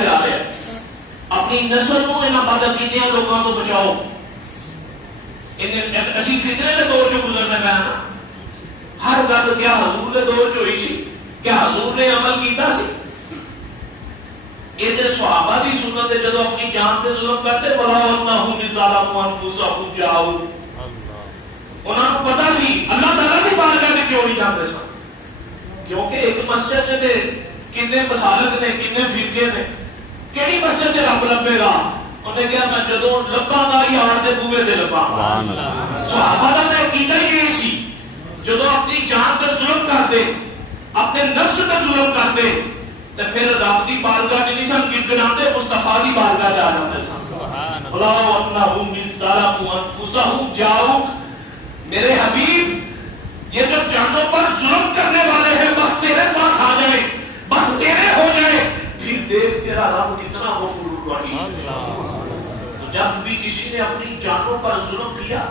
لے جا رہے ہیں. اپنی نسل کو ان بدعقیدہ لوگوں تو بچاؤ. اسی فتنے کے دور سے گزرنے پہ نا. ہر گل کیا حضور کے دور چ ہوئی سی؟ کیا حضور نے عمل کیتا سی؟ یہ صحابہ کی سنت ہے جب اپنی جان پہ ظلم کرتے بلا انہم ظلموا انفسہم جاؤ. انہوں کو پتا سی اللہ تعالیٰ کی بارگاہ میں کیوں نہیں جاتے سن. کیونکہ ایک مسجد سے کنے مسالک نے کنے فرقے نے. کیڑی مسجد سے رب لبے گا؟ انہیں کہا میں جدوں لبا گا یار دے بوئے دے لبا. صحابہ کا عقیدہ یہ سی جدوں اپنی جان تے ظلم کرتے اپنے نفس تے ظلم کرتے تے پھر رب دی بارگاہ نہیں سن گڑگڑاتے مصطفیٰ دی بارگاہ جا جاتے سن. بلا انہم ظلموا انفسہم جاؤ. میرے حبیب یہ جو جانوں پر ظلم کرنے والے ہیں بس تیرے پاس آ جائے بس تیرے ہو جائے پھر دیکھ تیرا رب کتنا غفور رحیم. تو جب بھی کسی نے اپنی جانوں پر ظلم کیا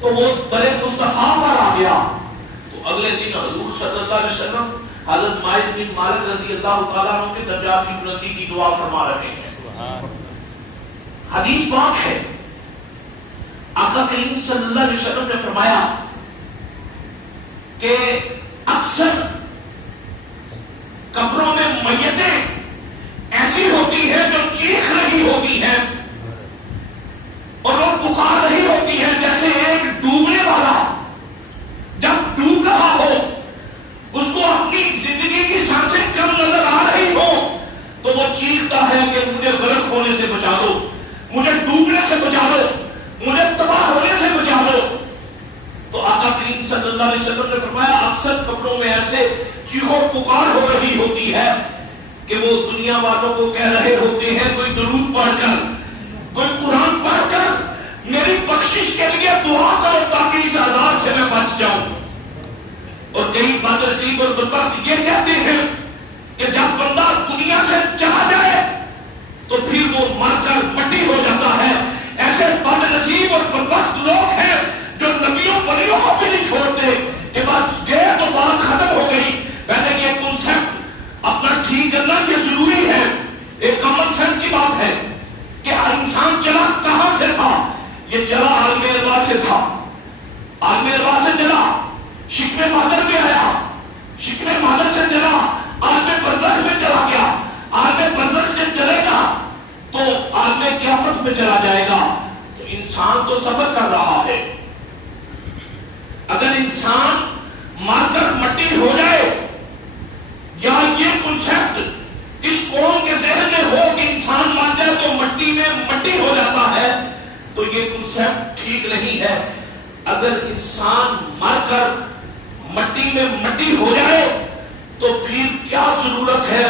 تو وہ در مصطفیٰ پر آ گیا. تو اگلے دن حضور صلی اللہ علیہ وسلم حضرت ماعز بن مالک رضی اللہ تعالیٰ عنہ کے درجات کی بلندی کی دعا فرما رہے ہیں. حدیث پاک ہے آقا کریم صلی اللہ علیہ وسلم نے فرمایا کہ اکثر قبروں میں میتیں ایسی ہوتی ہیں جو چیخ رہی ہوتی ہیں اور وہ پکار رہی ہوتی ہیں جیسے ایک ڈوبنے والا جب ڈوب رہا ہو اس کو اپنی زندگی کی سانسیں کم نظر آ رہی ہو تو وہ چیختا ہے کہ مجھے غرق ہونے سے بچا دو, مجھے ڈوبنے سے بچا دو, مجھے تباہ ہونے سے بچا دو. تو آقا کریم صلی اللہ علیہ وسلم نے فرمایا اکثر قبروں میں ایسے چیخو پکار ہو رہی ہوتی ہے کہ وہ دنیا والوں کو کہہ رہے ہوتے ہیں کوئی درود پڑھ کر کوئی قرآن پڑھ کر میری بخشش کے لیے دعا کرو تاکہ اس عذاب سے میں بچ جاؤں. اور کئی بدنصیب اور بدبخت یہ کہتے ہیں کہ جب بندہ دنیا سے چلا جائے تو پھر وہ مر کر مٹی ہو جاتا ہے. ایسے بدنصیب اور بدبخت لوگ ہیں جو نبیوں ولیوں کو بھی نہیں چھوڑتے کہ بس گئے تو بات ختم ہو گئی. پہلے یہ کنسپٹ اپنا ٹھیک کرنا یہ ضروری ہے. ایک کامن سینس کی بات ہے کہ انسان چلا کہاں سے تھا؟ یہ چلا عالم ارواح سے تھا. عالم ارواح سے چلا شکم مادر میں آیا, شکم مادر سے چلا عالم برزخ میں چلا گیا, عالم برزخ سے چلے گا تو عالم قیامت میں چلا جائے گا. تو انسان تو سفر کر رہا ہے. اگر انسان مر کر مٹی ہو جائے یا یہ کنسپٹ اس قوم کے ذہن میں ہو کہ انسان مر جائے تو مٹی میں مٹی ہو جاتا ہے تو یہ کنسپٹ ٹھیک نہیں ہے. اگر انسان مر کر مٹی میں مٹی ہو جائے تو پھر کیا ضرورت ہے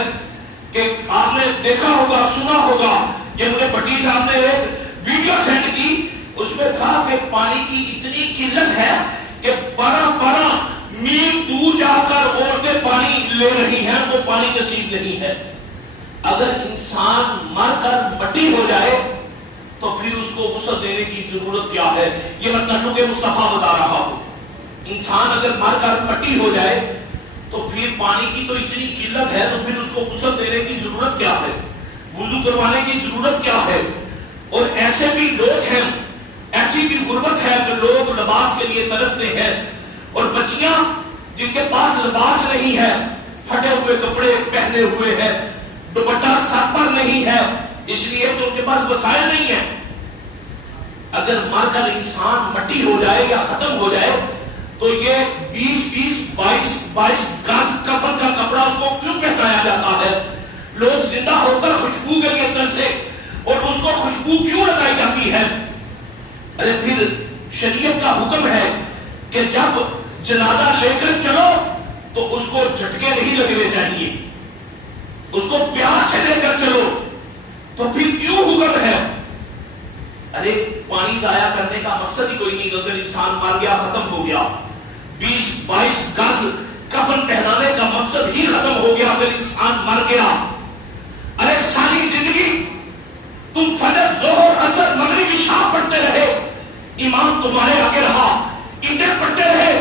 کہ آپ نے دیکھا ہوگا سنا ہوگا. یہ مجھے بٹی صاحب نے ایک ویڈیو سینڈ کی, اس میں تھا کہ پانی کی اتنی قلت ہے کہ 12 میل دور جا کر عورتیں پانی لے رہی ہیں, وہ پانی نصیب نہیں ہے. اگر انسان مر کر مٹی ہو جائے تو پھر اس کو غسل دینے کی ضرورت کیا ہے؟ یہ میں تنوع مصطفیٰ بتا رہا ہوں. انسان اگر مر کر مٹی ہو جائے تو پھر پانی کی تو اتنی قلت ہے تو پھر اس کو غسل دینے کی ضرورت کیا ہے, وضو کروانے کی ضرورت کیا ہے؟ اور ایسے بھی لوگ ہیں, ایسی بھی غربت ہے کہ لوگ لباس کے لیے ترستے ہیں اور بچیاں جن کے پاس لباس نہیں ہے, پھٹے ہوئے کپڑے پہنے ہوئے ہیں, دوپٹہ سر پر نہیں ہے, اس لیے تو ان کے پاس وسائل نہیں ہے. اگر مر کر انسان مٹی ہو جائے یا ختم ہو جائے تو یہ 22 گز کفن کا کپڑا اس کو کیوں پہنایا جاتا ہے؟ لوگ زندہ ہو کر خوشبو کے لیے ترسے اور اس کو خوشبو کیوں لگائی جاتی ہے؟ ارے پھر شریعت کا حکم ہے کہ جب جنازہ لے کر چلو تو اس کو جھٹکے نہیں لگنے چاہیے, اس کو پیار سے لے کر چلو. تو پھر کیوں حکم ہے؟ ارے پانی ضائع کرنے کا مقصد ہی کوئی نہیں. اگر انسان مر گیا ختم ہو گیا. 22 گز کفن پہنانے کا مقصد ہی ختم ہو گیا اگر انسان مر گیا. ارے ساری زندگی تم فجر ظہر عصر مغرب عشاء پڑھتے رہے, امام تمہارے آگے رہا, عیدیں پڑھتے رہے,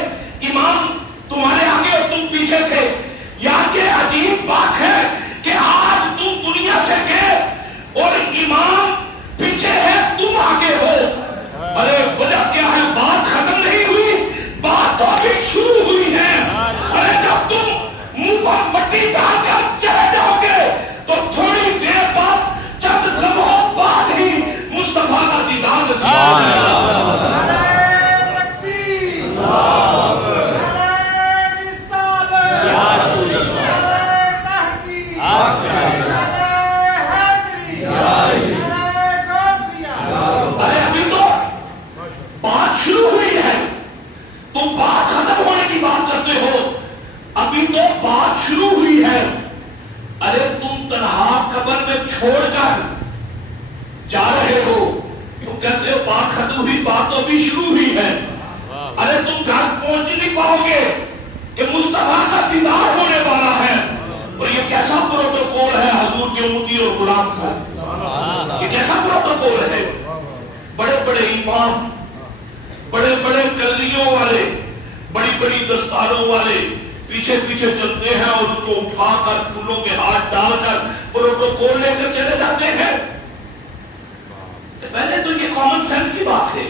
امام تمہارے آگے اور تم پیچھے تھے. یار یہ عجیب بات ہے کہ آج تم دنیا سے گئے ارے ابھی تو بات شروع ہوئی ہے، تم بات ختم ہونے کی بات کرتے ہو، ابھی تو بات شروع ہوئی ہے۔ ارے تم تنہا قبر میں چھوڑ کر جا رہے ہو، تم کہتے ہو بات ختم ہوئی، بات تو ابھی شروع ہوئی ہے۔ ارے تم گھر پہنچ نہیں پاؤ گے کہ مصطفیٰ کا دیدار ہونے والا ہے، اور یہ کیسا پروٹوکول ہے حضور کے امتی اور غلام کا، یہ کیسا پروٹوکول ہے۔ بڑے بڑے امام، بڑے بڑے کلیوں والے، بڑی بڑی دستاروں والے پیچھے پیچھے چلتے ہیں اور اس کو اٹھا کر پھولوں کے ہاتھ ڈال کر پروٹوکول لے کر چلے جاتے ہیں۔ پہلے تو یہ کامن سینس کی بات ہے،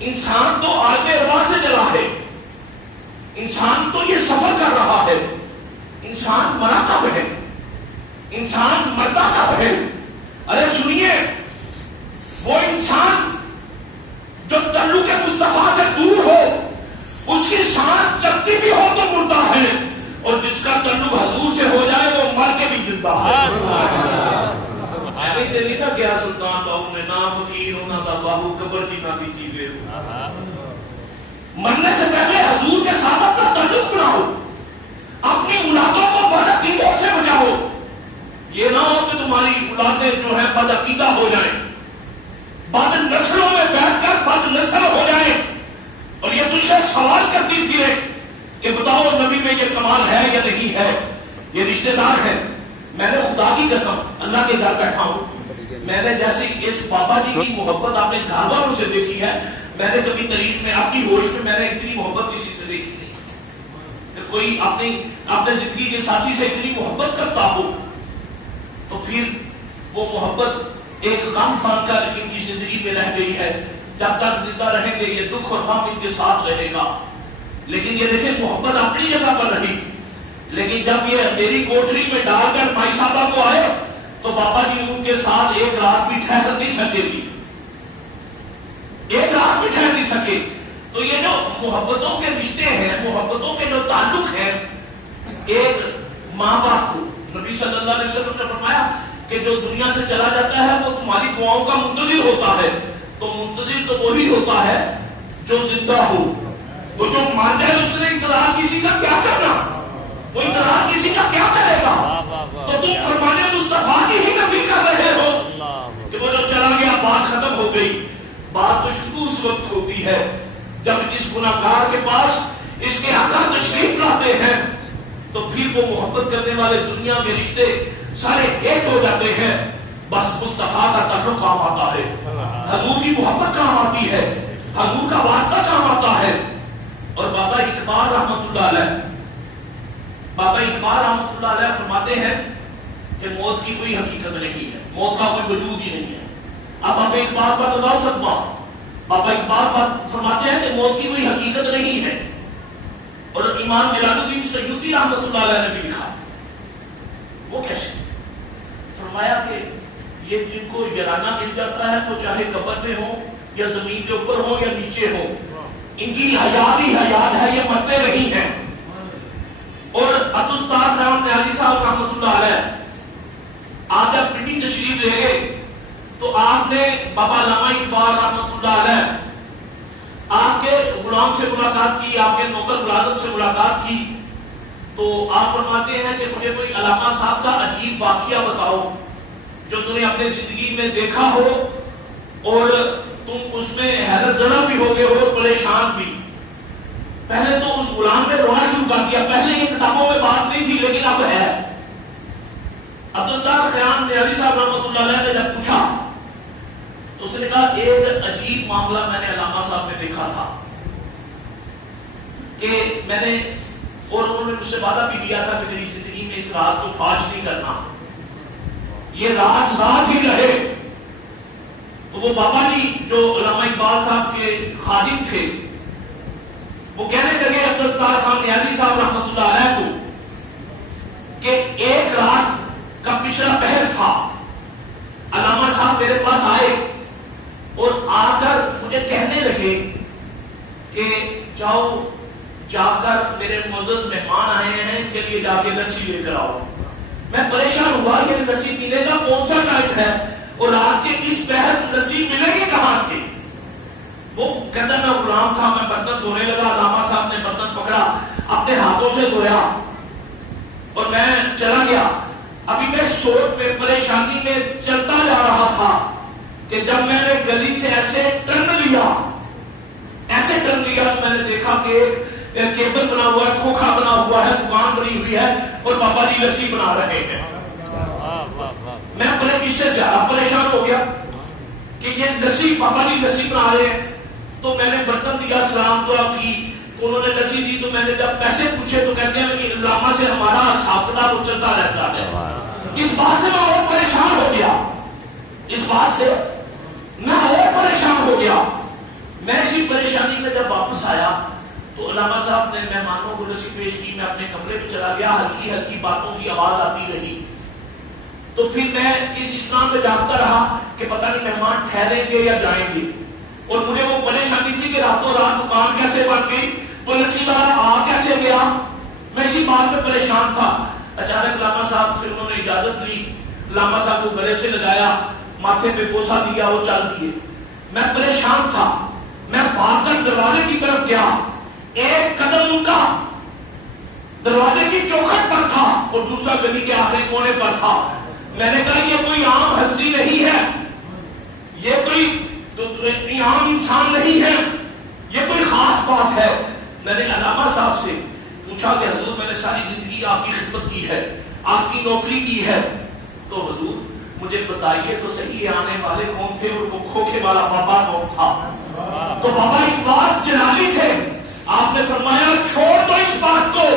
انسان تو عالم ارواح سے چلا ہے، انسان تو یہ سفر کر رہا ہے، انسان مرا کب ہے، انسان مرتا کب ہے۔ ارے سنیے، وہ انسان جو تعلق مصطفیٰ سے دور ہو، اس کی سانس چلتی بھی ہو تو مردہ ہے، اور جس کا تعلق حضور سے ہو جائے وہ مر کے بھی زندہ ہے۔ تیری نہ کیا سلطان باہو میں نہ فقیر ہونا تھا، باہو قبر کی نہ بیتی بے، مرنے سے پہلے حضور کے ساتھ اپنا تعلق بناؤ، اپنی اولادوں کو بدعقیدوں سے بچاؤ۔ یہ نہ ہو کہ تمہاری اولادیں جو ہیں بدعقیدہ ہو جائیں، بد نسلوں میں بیٹھ کر بد نسل ہو جائیں، اور یہ تجھ سے سوال کرتی پھرے کہ بتاؤ نبی میں یہ کمال ہے یا نہیں ہے۔ یہ رشتہ دار ہے، میں نے خدا کی قسم اللہ کے گھر بیٹھا ہوں، میں نے جیسے اس بابا جی کی محبت آپ نے گھر والوں سے دیکھی ہے، میں نے کبھی تاریخ میں اپنی ہوش میں نے اتنی محبت کسی سے دیکھی نہیں۔ کوئی اپنے زندگی کے ساتھی سے اتنی محبت کرتا ہو تو پھر وہ محبت ایک غم خان کر ان کی زندگی میں رہ گئی ہے۔ جب تک زندہ رہیں گے یہ دکھ اور غم ان کے ساتھ رہے گا، لیکن یہ دیکھیں محبت اپنی جگہ پر رہی، لیکن جب یہ میری کوٹری میں ڈال کر مائی صاحبہ کو آئے تو بابا جی ان کے ساتھ ایک رات بھی ٹھہر نہیں سکے تھی، ایک رات بھی ٹھہر نہیں سکے۔ تو یہ جو محبتوں کے رشتے ہیں، محبتوں کے جو تعلق ہیں، ایک ماں باپ کو نبی صلی اللہ علیہ وسلم نے فرمایا کہ جو دنیا سے چلا جاتا ہے وہ تمہاری دعاؤں کا منتظر ہوتا ہے، تو منتظر تو وہی ہوتا ہے جو زندہ ہو، تو جو مان جائے اس نے انتظار کسی کا کیا کرنا، وہ انتظار کسی کا کیا کرے گا۔ تو تم فرمانے مصطفیٰ کی ہی نفی کر رہے ہو کہ وہ جو چلا گیا بات ختم ہو گئی۔ بات تو شروع اس وقت ہوتی ہے جب اس گناہگار کے پاس اس کے آقا تشریف لاتے ہیں، تو پھر وہ محبت کرنے والے دنیا کے رشتے سارے ایک ہو جاتے ہیں، بس مصطفیٰ کا تعلق کام آتا ہے، حضور کی محبت کام آتی ہے، حضور کا واسطہ کام آتا ہے۔ اور بابا اقبال رحمت اللہ علیہ، بابا اقبال رحمت اللہ علیہ فرماتے ہیں کہ موت کی کوئی حقیقت نہیں ہے، موت کا کوئی وجود ہی نہیں ہے۔ اب بابا اقبال کا بتاؤ فتویٰ، بابا اقبال فرماتے ہیں کہ موت کی کوئی حقیقت نہیں ہے، اور امام جلال الدین سیوطی رحمت اللہ علیہ نے بھی لکھا، وہ کیسے؟ فرمایا کہ یہ جن کو یارانہ مل جاتا ہے وہ چاہے قبر میں ہو یا زمین کے اوپر ہو یا نیچے ہو، ان کی حیات ہی حیات ہے، یہ مرتے نہیں ہیں۔ اور استاد رحمت نیازی صاحب رحمت اللہ علیہ آپ جب پنڈی تشریف لے گئے تو آپ نے بابا علامہ اقبال رحمت اللہ علیہ آپ کے غلام سے ملاقات کی، آپ کے نوکر ملازم سے ملاقات کی، تو آپ فرماتے ہیں کہ مجھے کوئی علامہ صاحب کا عجیب واقعہ بتاؤ جو تمہیں اپنے زندگی میں دیکھا ہو اور تم اس میں حیرت زدہ بھی ہو گئے ہو، پریشان بھی۔ پہلے تو اس غلام نے رونا شروع کر دیا، پہلے یہ کتابوں میں بات نہیں تھی لیکن اب ہے۔ عبدالستار خیام نیازی صاحب رحمت اللہ علیہ نے جب پوچھا تو اس نے کہا ایک عجیب معاملہ میں نے علامہ صاحب نے دیکھا تھا کہ میں نے، اور انہوں نے مجھ سے وعدہ بھی دیا تھا کہ میری زندگی میں اس راز کو فاش نہیں کرنا، یہ راز راز ہی رہے۔ تو وہ بابا جی جو علامہ اقبال صاحب کے خادم تھے وہ کہنے لگے عبدالستار خان نیازی صاحب رحمت اللہ علیہ کو کہ ایک رات کا پچھلا پہر تھا، علامہ صاحب میرے پاس آئے اور آ کر مجھے کہنے لگے کہ جاؤ جا کر میرے معزز مہمان آئے ہیں ان کے لیے جا کے لسی لے کر آؤ۔ میں پریشان ہوا یہ نصیب ملے گا کون سا ٹائم ہے اور رات کے اس پہر نصیب ملے گی کہاں سے؟ وہ کہتا میں غلام تھا، میں برتن دھونے لگا، علامہ صاحب نے برتن پکڑا اپنے ہاتھوں سے دھویا اور میں چلا گیا. ابھی میں سوچ میں پریشانی میں چلتا جا رہا تھا کہ جب میں نے گلی سے ایسے ٹرن لیا تو میں نے دیکھا کہ کیبل بنا ہوا ہے، کھوکھا بنا ہوا ہے، دکان بنی ہوئی ہے اور بابا جی لسی بنا رہے ہیں. میں بڑے اس سے زیادہ پریشان ہو گیا کہ یہ لسی بابا جی لسی بنا رہے ہیں. تو میں نے برتن دیا، سلام دعا کی، تو انہوں نے لسی دی. تو میں نے جب پیسے پوچھے تو کہتے ہیں کہ علامہ سے ہمارا حساب کتاب چلتا رہتا ہے. اس بات سے میں اور پریشان ہو گیا، اس بات سے میں اور پریشان ہو گیا. میں اسی پریشانی میں جب واپس آیا تو علامہ صاحب نے مہمانوں کو رسی پیش کی. میں اپنے کمرے میں چلا گیا، ہلکی ہلکی باتوں کی آواز آتی رہی. تو پھر میں اس اسلام میں جانتا رہا کہ پتہ نہیں مہمان ٹھہریں گے یا جائیں گے. اور مجھے وہ پریشانی تھی کہ راتوں رات دکان کیسے بن گئی، پالیسی والا آ کیسے گیا. میں اسی بات میں پریشان تھا. اچانک علامہ صاحب سے انہوں نے اجازت لی، علامہ صاحب کو گلے سے لگایا، ماتھے پہ بوسہ دیا، وہ چل دیے. میں پریشان تھا. میں بھاگ کر دروازے کی طرف گیا، ایک قدم ان کا دروازے کی چوکھٹ پر تھا اور دوسرا گلی کے آخری کونے پر تھا. میں نے کہا یہ کوئی عام ہستی نہیں ہے، یہ کوئی عام انسان نہیں ہے، یہ کوئی خاص بات ہے. میں نے علامہ صاحب سے پوچھا کہ حضور میں نے ساری زندگی آپ کی خدمت کی ہے، آپ کی نوکری کی ہے، تو حضور مجھے بتائیے تو صحیح آنے والے کون تھے اور وہ کھوکھے والا بابا کون تھا؟ تو بابا اقبال جلالی تھے. آپ نے فرمایا چھوڑ دو اس بات کو،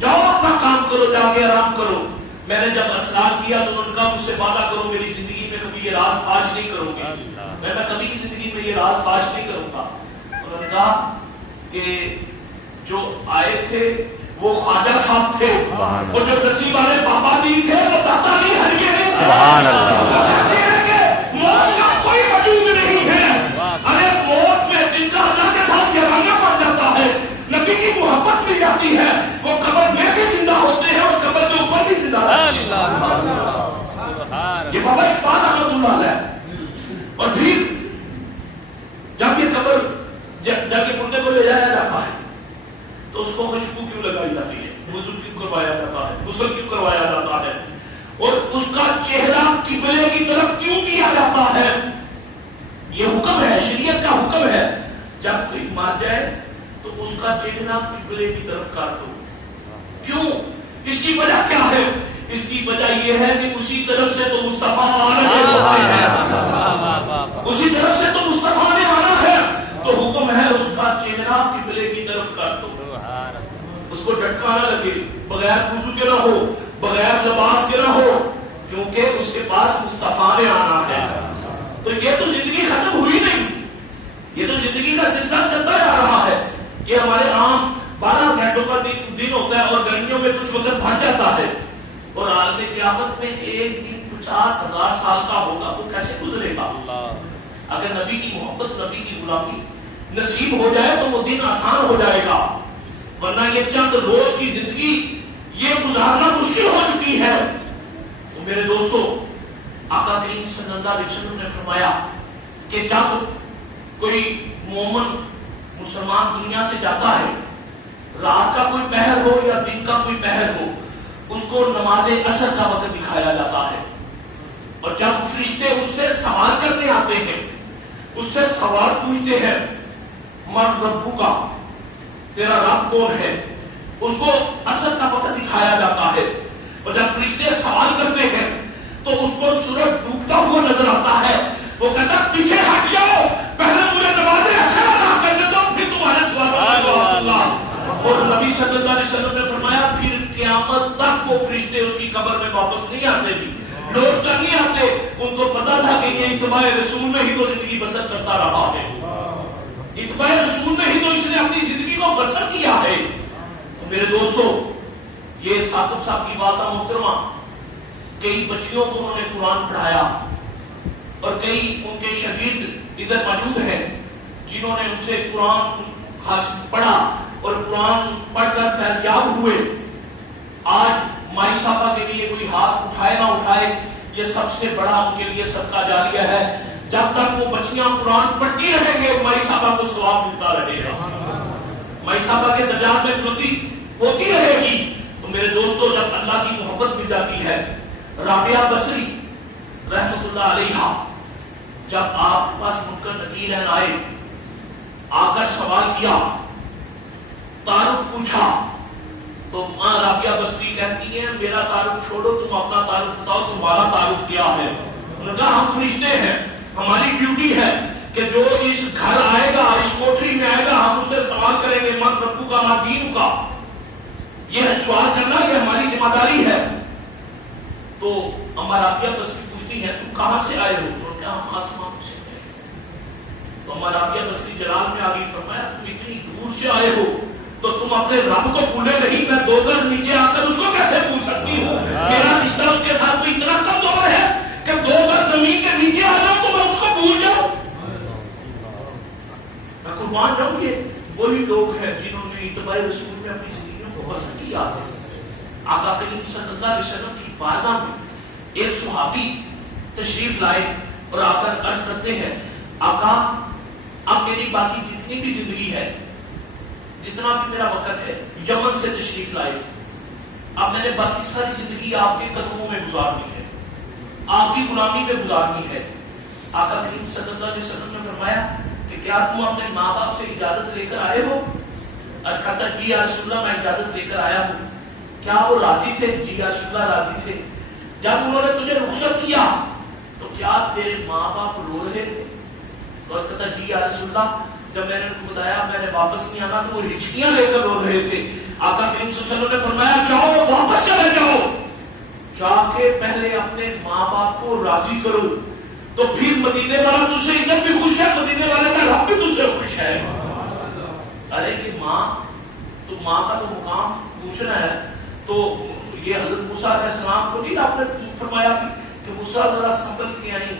جاؤ اپنا کام کرو، جا کے آرام کرو. میں نے جب اسرار کیا تو انہوں نے کہا مجھ سے وعدہ کرو میری زندگی میں کبھی یہ راز فاش نہیں کروں گی. میں کبھی کی زندگی میں یہ راز فاش نہیں کروں گا. انہوں نے کہا کہ جو آئے تھے وہ خواجہ صاحب تھے اور جو نصیب والے بابا جی تھے وہ داتا نہیں ہرگے نہیں. سبحان اللہ. موت کا کوئی وجود نہیں ہے. ارے موت میں جن کا اللہ کے ساتھ گرانا پڑ جاتا ہے، نبی کی محبت مل جاتی ہے، وہ قبر میں بھی زندہ ہوتے ہیں اور قبر کے اوپر بھی زندہ رہتے ہیں. یہ بابا اقبال احمد اللہ ہے. اور پھر جب یہ قبر جب یہ مردے کو لے جایا جاتا ہے تو اس کو خوشبو کیوں لگائی جاتی ہے، وضو کیوں کروایا جاتا ہے، غسل کیوں کروایا جاتا ہے، اور اس کا چہرہ قبلے کی طرف کیوں کیا جاتا ہے؟ یہ حکم ہے، شریعت کا حکم ہے. جب کوئی مار جائے تو اس کا چہرہ قبلے کی طرف کر دو. کیوں؟ اس کی وجہ کیا ہے؟ اس کی وجہ یہ ہے کہ اسی طرف سے تو مصطفیٰ آ رہے ہوتے ہیں، اسی طرف سے تو مصطفیٰ نے آنا ہے. تو حکم ہے اس کا چہرہ قبلے کی طرف کر دو. اس کو جھٹکا نہ لگے، بغیر وضو کے نہ ہو، بغیر لباس کے نہ ہو، کیونکہ اس کے پاس مصطفیٰ نے آنا ہے. تو یہ تو زندگی ختم ہوئی نہیں، یہ تو زندگی کا سلسلہ چلتا جا رہا ہے. یہ ہمارے عام 12 گھنٹوں کا دن ہوتا ہے اور گرمیوں میں کچھ وقت بھر جاتا ہے، اور عالم قیامت میں ایک دن 50,000 سال کا ہوگا. وہ کیسے گزرے گا؟ اگر نبی کی محبت، نبی کی غلامی نصیب ہو جائے تو وہ دن آسان ہو جائے گا، ورنہ یہ چند روز کی زندگی یہ گزارنا مشکل ہو چکی ہے. تو میرے دوستو، آقا کریم صلی اللہ علیہ وسلم نے فرمایا کہ جب کوئی مومن مسلمان دنیا سے جاتا ہے، رات کا کوئی پہر ہو یا دن کا کوئی پہر ہو، اس کو نماز عصر کا وقت دکھایا جاتا ہے. اور جب فرشتے اس سے سوال کرنے آتے ہیں، اس سے سوال پوچھتے ہیں، من ربو کا، تیرا رب کون ہے، اس کو عصر کا وقت دکھایا جاتا ہے. اور جب فرشتے سوال کرتے ہیں تو اس کو سورج ڈوبتا ہوا نظر آتا ہے. وہ کہتا ہے پیچھے ہٹ جاؤ، پہلے مجھے نماز عصر ادا کرنے دو، پھر تمہارے سوال کا جواب دوں گا. اور نبی صلی اللہ علیہ وسلم نے فرمایا پھر قیامت تک وہ فرشتے اس کی قبر میں واپس نہیں آتے بھی، لوٹ کر نہیں آتے. ان کو پتا تھا کہ یہ اتباع رسول میں ہی تو زندگی بسر کرتا رہا ہے، اتباع رسول میں ہی تو اس نے اپنی زندگی کو بسر کیا ہے. تو میرے دوستو، یہ ثاقب صاحب کی بات محترمہ، کئی بچیوں کو انہوں نے قرآن پڑھایا اور کئی ان کے شاگرد ادھر موجود ہیں جنہوں نے ان سے قرآن پڑھا اور قرآن پڑھ کر فیضیاب ہوئے. آج مائی صاحبہ کے لیے کوئی ہاتھ اٹھائے نہ اٹھائے، یہ سب سے بڑا ان کے لیے صدقہ جاریہ ہے. جب تک وہ بچیاں قرآن پڑھتی رہیں گے مائی صاحبہ کو ثواب ملتا رہے گا، مائی صاحبہ کے درجات میں بلندی ہوتی رہے گی. تو میرے دوستو، جب اللہ کی محبت مل جاتی ہے. رابعہ بصری رحمۃ اللہ علیہا جب آپ کے پاس منکر نکیر آئے، آ کر سوال کیا، تعارف پوچھا، تو ماں رابعہ بصری کہتی ہیں میرا تعارف چھوڑو، تم اپنا تعارف بتاؤ، تمہارا تعارف کیا ہے؟ انہوں نے کہا ہم فرشتے ہیں، ہماری ڈیوٹی ہے کہ جو اس گھر آئے گا، اس کوٹری میں آئے گا، ہم اس سے سوال کریں گے من ربو کا ما دین کا. یہ سوال کرنا یہ ہماری ذمہ داری ہے. تو اما رابعہ بصری پوچھتی ہیں تم کہاں سے آئے ہو؟ تو کیا ہم آسمان سے آئے. تو اما رابعہ بصری جلال میں آگے فرمایا تم اتنی دور سے آئے ہو تو تم اپنے رب کو بھولے نہیں، میں 2 گز نیچے آ کر اس کو کیسے بھول سکتی ہوں؟ میرا رشتہ اس کے ساتھ کوئی اتنا کمزور ہے کہ 2 گز زمین کے نیچے آ جاؤں تو میں اس کو بھول جاؤں؟ میں قربان جاؤں. یہ وہی لوگ ہیں جنہوں نے اتباع رسول میں اپنی زندگیوں کو بسر کیا. آقا کریم صلی اللہ علیہ وسلم کی بارگاہ میں ایک صحابی تشریف لائے اور آ کر عرض کرتے ہیں آقا اب میری باقی جتنی بھی زندگی ہے، جتنا بھی میرا وقت ہے، یمن سے تشریف لائے، اب میں نے باقی ساری زندگی آپ کے قدموں میں گزارنی ہے، آپ کی غلامی میں گزارنی ہے. آقا کریم صلی اللہ علیہ وسلم نے فرمایا کہ کیا تم اپنے ماں باپ سے اجازت لے کر آئے ہو؟ عرض کرتا جی یا رسول اللہ میں اجازت لے کر آیا ہوں. کیا وہ راضی تھے؟ جی یا رسول اللہ راضی تھے. جب انہوں نے تجھے رخصت کیا تو کیا تیرے ماں باپ رو رہے تھے؟ تو عرض کرتا جی یا رسول اللہ جب میں نے ان کو بتایا میں نے واپس نہیں آنا تو وہ ہچکیاں لے کر رو رہے تھے. آقا کریم صلی اللہ علیہ وسلم نے فرمایا جاؤ واپس چلے جاؤ، جا کے پہلے اپنے ماں باپ کو راضی کرو تو پھر مدینے والا تجھ سے ادھر بھی خوش ہے، مدینے والے کا رب بھی تجھ سے خوش ہے. ارے یہ ماں تو ماں کا تو مقام پوچھنا ہے. تو یہ حضرت موسیٰ علیہ السلام کو نہیں آپ نے فرمایا کہ موسیٰ ذرا سنبھل کے آئی،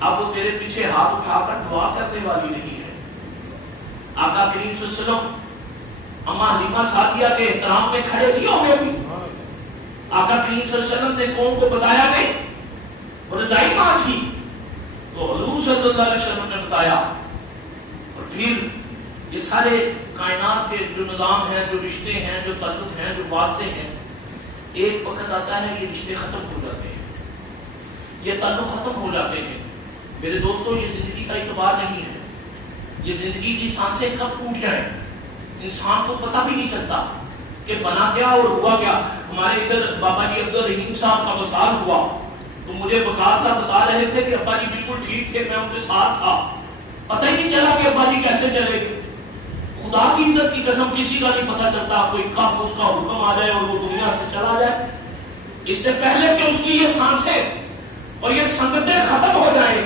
اب وہ تیرے پیچھے ہاتھ اٹھا کر دعا کرنے والی نہیں ہے. آقا کریم صلی اللہ علیہ وسلم اما حلیمہ سعدیہ کے احترام میں کھڑے نہیں ہو گئے. آقا کریم صلی اللہ علیہ وسلم نے قوم کو بتایا نہیں، وہ رضائی ماں تھی تو حضور صلی اللہ علیہ وسلم نے بتایا. اور پھر یہ سارے کائنات کے جو نظام ہیں، جو رشتے ہیں، جو تعلق ہیں، جو واسطے ہیں، ایک وقت آتا ہے یہ رشتے ختم ہو جاتے ہیں، یہ تعلق ختم ہو جاتے ہیں. میرے دوستوں یہ زندگی کا اعتبار نہیں ہے. یہ زندگی کی سانسیں کب ٹوٹ جائیں انسان کو پتہ بھی نہیں چلتا کہ بنا کیا اور ہوا کیا. ہمارے ادھر بابا جی عبد الرحیم صاحب کا وصال ہوا تو مجھے وقار صاحب بتا رہے تھے کہ ابا جی بالکل ٹھیک تھے، میں ان کے ساتھ تھا، پتہ ہی نہیں چلا کہ ابا جی کیسے چلے گئے. خدا کی عزت کی قسم کسی کا نہیں پتہ چلتا، کوئی کب اس کا حکم آ جائے اور وہ دنیا سے چلا جائے. اس سے پہلے کہ اس کی یہ سانسیں اور یہ سنگتیں ختم ہو جائیں